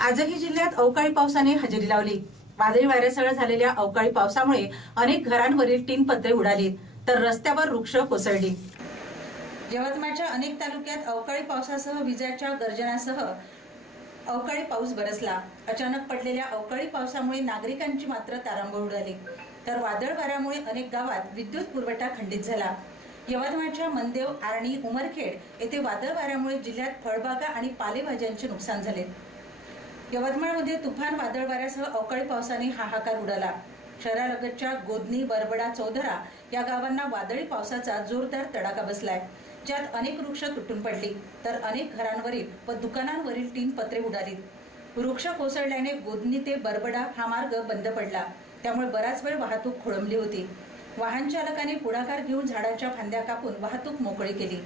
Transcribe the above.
आजही जिल्ह्यात अवकाळी पावसाने हजेरी लावली. वादळी वाऱ्यासह झालेल्या अवकाळी पावसामुळे अनेक घरांवरील टीन पत्रे उडाली तर रस्त्यावर वृक्ष कोसळली. यवतमाळच्या अनेक तालुक्यात अवकाळी पावसासह विजाच्या गर्जनासह अवकाळी पाऊस बरसला. अचानक पडलेल्या अवकाळी पावसामुळे नागरिकांची मात्र तारांबळ उडाली. तर वादळ वाऱ्यामुळे अनेक गावात विद्युत पुरवठा खंडित झाला. यवतमाळच्या मनदेव आर्णी उमरखेड येथे वादळ वाऱ्यामुळे जिल्ह्यात फळबागा आणि पालेभाज्यांचे नुकसान झाले. यवतमाळमध्ये तुफान वादळ वाऱ्यासह अवकाळी पावसाने हाहाकार उडाला. शहरालगतच्या गोदनी बरबडा चौधरा या गावांना वादळी पावसाचा जोरदार तडाखा बसलाय. ज्यात अनेक वृक्ष तुटून पडली तर अनेक घरांवरील व दुकानांवरील तीन पत्रे उडाली वृक्ष कोसळल्याने गोदनी ते बरबडा हा मार्ग बंद पडला. त्यामुळे बराच वेळ वाहतूक खोळंबली होती. वाहन चालकाने पुढाकार घेऊन झाडाच्या फांद्या कापून वाहतूक मोकळी केली.